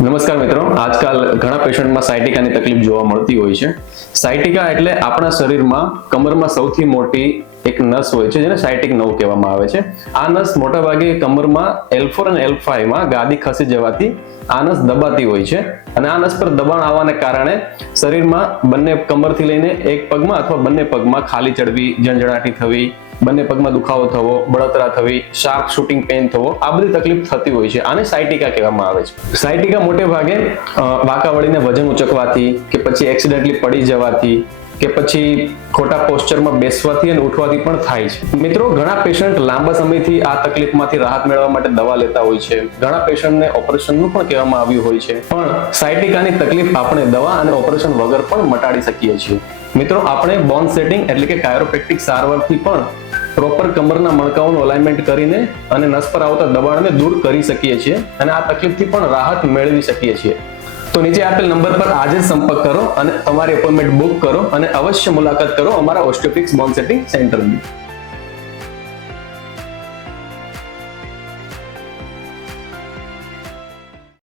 નમસ્કાર મિત્રો. આજકાલ ઘણા પેશન્ટમાં સાયટિકાની તકલીફ જોવા મળતી હોય છે. સાયટિકા એટલે આપણા શરીરમાં કમરમાં સૌથી મોટી એક નસ હોય છે, જેને સાયટિક નવ કહેવામાં આવે છે. આ નસ મોટાભાગે કમરમાં એલ ફોર અને એલ ગાદી ખસી જવાથી આ નસ દબાતી હોય છે અને આ નસ પર દબાણ આવવાને કારણે શરીરમાં બંને કમરથી લઈને એક પગમાં અથવા બંને પગમાં ખાલી ચડવી, ઝંઝણાટી થવી બંને પગમાં દુખાવો થવો, બળતરા થવી શાર્પ શૂટિંગ પેઇન થવો, આ બધી તકલીફ થતી હોય છે. આને સાયટિકા કહેવામાં આવે છે. સાયટિકા મોટે ભાગે વાંકા વળીને વજન ઉચકવાથી કે પછી એક્સિડન્ટલી પડી જવાથી કે પછી ખોટા પોસ્ચરમાં બેસવાથી અને ઉઠવાથી પણ થાય છે. મિત્રો, ઘણા પેશન્ટ લાંબા સમયથી આ તકલીફમાંથી રાહત મેળવવા માટે દવા લેતા હોય છે. ઘણા પેશન્ટને ઓપરેશનનું પણ કહેવામાં આવ્યું હોય છે. પણ સાયટિકાની તકલીફ આપણે દવા અને ઓપરેશન વગર પણ મટાડી શકીએ છીએ. મિત્રો, આપણે બોન સેટિંગ એટલે કે કાયરોપ્રેક્ટિક સારવારથી પણ પ્રોપર કમરના મણકાઓનું અલાઇનમેન્ટ કરીને અને નસ પર આવતા દબાણને દૂર કરી શકીએ છીએ અને આ તકલીફથી પણ રાહત મેળવી શકીએ છીએ. તો નીચે આપેલ નંબર પર આજે સંપર્ક કરો અને તમારી અપોઇન્ટમેન્ટ બુક કરો અને અવશ્ય મુલાકાત કરો અમારા ઓસ્ટિયોપિક્સ બોન સેટિંગ સેન્ટરની.